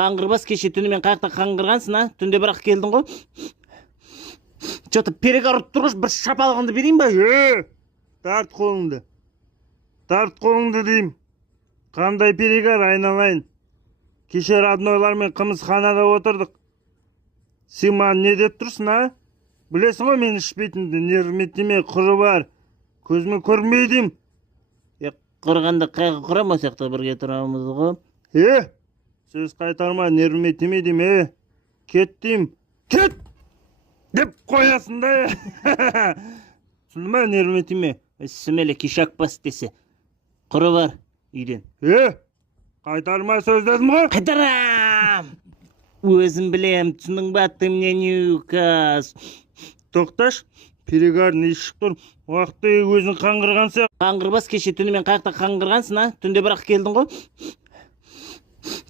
Қаңғырбас, кеше түнімен қаяқта қаңғырғансың, а? Түнде бірақ келдің ғой. Что-то перегар ұрып тұрғыш, бір шапалғанды берейін ба? Тарт қолыңды. Тарт қолыңды дейім. Қандай перегар, айналайын. Кеше роднойлармен қымызханада отырдық. Сен маған не деп тұрсың, а? Білесің ғой мен ішпейтінді, нервіме тиме, құры бар. Көзіме көрмей дейім. Құрғанда қайғы құрам, осяқта бірге тұрамыз ғой. Сөз қайтарма, нервіме тиме дейім, Кет дейім. Кет! Деп қоясың да, Түсінді ма, нервіме тиме? Сүмелі кешак бас десе. Құры бар, үйден. Қайтарма сөз дедім ғой? Қайтарам! Өзім білем, түсінің ба, ты мне не указ. Тоқташ, перегар не ішік тұр? Уақытта өзің қаңғырған сияқты. Қаңғырбас, кеше түнімен қаяқта қаңғырғансың, а? Түнде бірақ келдің ғой.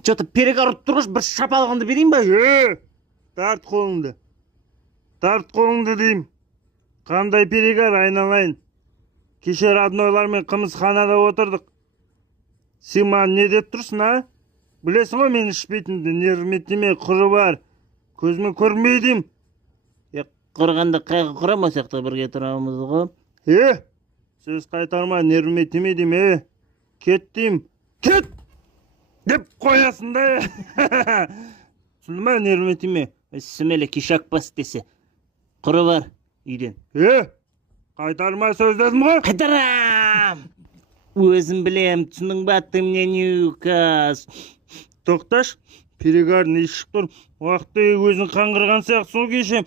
Что-то перегар ұрып тұрғыш, бір шапалғанды берейін ба? Тарт қолыңды. Тарт қолыңды дейім. Қандай перегар, айналайын. Кеше роднойлармен қымызханада отырдық. Сен маған не деп тұрсың, а? Білесің ғой мен ішпейтінді, нервіме тиме, құры бар. Көзіме көрмей дейім. Құрғанда қайғы құрам, осяқта бірге тұрамыз ғой. Сөз қайтарма, нервіме тиме дейім, Кет дейім. Кет! Деп қоясың да, Түсінді ма, нервіме тиме? Сүмелі кешак бас десе. Құры бар, үйден. Қайтарма сөз дедім ғой? Қайтарам! Өзім білем, түсінің ба, ты мне не указ. Тоқташ, перегар не ішік тұр? Уақытта өзің қаңғырған сияқтысың ғой кеше.